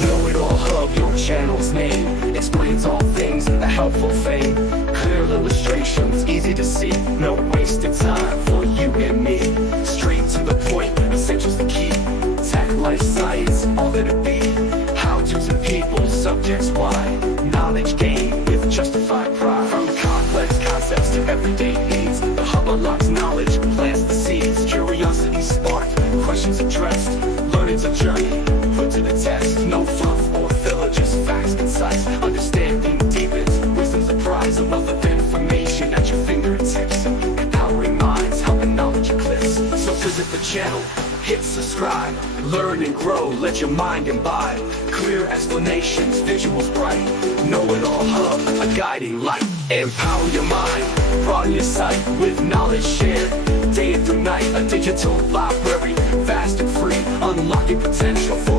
Know-it-all hub, your channel's name explains all things, a helpful fame. Clear illustrations, easy to see, no wasted time for you and me. Straight to the point, essentials the key. Tech, life science, all that it be. How-tos and people, subjects why. Knowledge gained with justified pride. From complex concepts to everyday needs, the hub unlocks knowledge, plants the seeds. Curiosity sparked, questions addressed. Learning's a journey, put to the test. No fluff or filler, just facts concise. Understanding deepens, wisdom's the prize. A wealth of information at your fingertips. Empowering minds, helping knowledge eclipse. So visit the channel, hit subscribe. Learn and grow, let your mind imbibe. Clear explanations, visuals bright. Know-it-all hub, a guiding light. Empower your mind, broaden your sight with knowledge shared. Day and through night, a digital library, vast and free, unlocking potential for